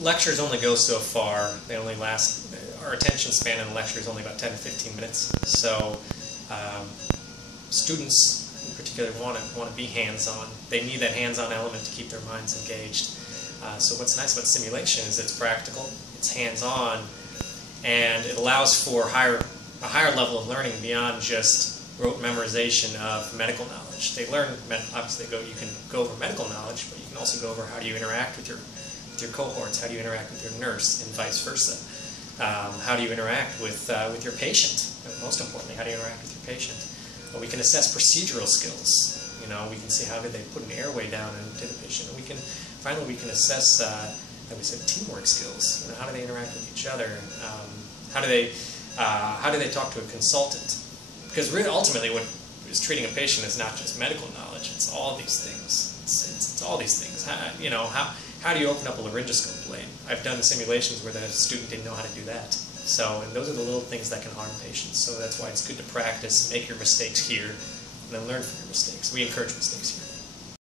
lectures only go so far. They only last, our attention span in a lecture is only about 10 to 15 minutes. So students in particular want to be hands-on. They need that hands-on element to keep their minds engaged. So what's nice about simulation is it's practical, it's hands-on, and it allows for a higher level of learning beyond just rote memorization of medical knowledge. They learn, obviously you can go over medical knowledge, but you can also go over how do you interact with your cohorts, how do you interact with your nurse, and vice versa. How do you interact with your patient? Most importantly, how do you interact with your patient? We can assess procedural skills. You know, we can see how did they put an airway down into the patient. And finally we can assess, like we said, teamwork skills. You know, how do they interact with each other? How do they talk to a consultant? Because really, ultimately, what is treating a patient is not just medical knowledge. It's all these things. It's all these things. You know, how do you open up a laryngoscope blade? I've done simulations where the student didn't know how to do that. So, and those are the little things that can harm patients. So that's why it's good to practice, make your mistakes here, and then learn from your mistakes. We encourage mistakes here.